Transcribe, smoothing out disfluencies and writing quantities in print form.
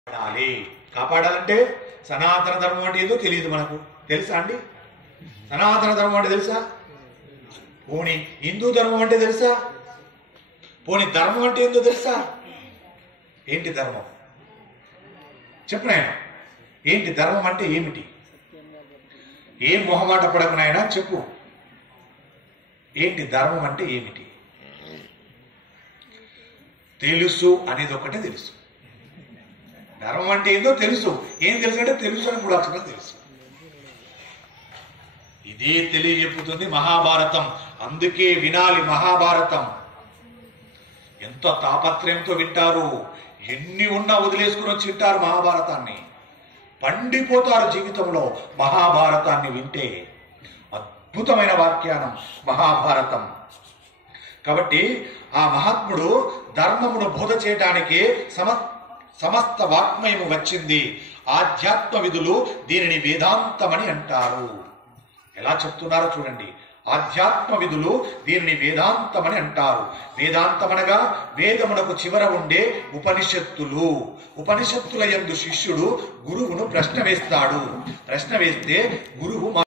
కాపాడాలంటే సనాతన ధర్మం అంటే ఏదో తెలియదు మనకు. తెలుసా అండి? సనాతన ధర్మం అంటే తెలుసా? పోనీ హిందూ ధర్మం అంటే తెలుసా? పోనీ ధర్మం అంటే ఏందో తెలుసా? ఏంటి ధర్మం? చెప్పు నాయన, ఏంటి ధర్మం అంటే ఏమిటి? ఏం మొహమాట పడకు నాయన, చెప్పు. ఏంటి ధర్మం అంటే ఏమిటి? తెలుసు అనేది ఒకటే తెలుసు. ధర్మం అంటే ఏందో తెలుసు. ఏం తెలుసు అంటే తెలుసు అని 3 అక్షరాలు తెలుసు. ఇదే తెలియజెప్పుతుంది మహాభారతం. అందుకే వినాలి మహాభారతం. ఎంత తాపత్రయంతో వింటారు. ఎన్ని ఉన్నా వదిలేసుకుని వచ్చి వింటారు మహాభారతాన్ని. పండిపోతారు జీవితంలో మహాభారతాన్ని వింటే. అద్భుతమైన వ్యాఖ్యానం మహాభారతం. కాబట్టి ఆ మహాత్ముడు ధర్మమును బోధ చేయటానికి సమస్త వాక్మయము వచ్చింది. ఆధ్యాత్మ విధులు దీనిని వేదాంతమని అంటారు. ఎలా చెప్తున్నారో చూడండి. ఆధ్యాత్మ విధులు దీనిని వేదాంతమని అంటారు. వేదాంతమనగా వేదమునకు చివర ఉండే ఉపనిషత్తులు. ఉపనిషత్తుల యందు శిష్యుడు గురువును ప్రశ్న వేస్తాడు. ప్రశ్న వేస్తే గురువు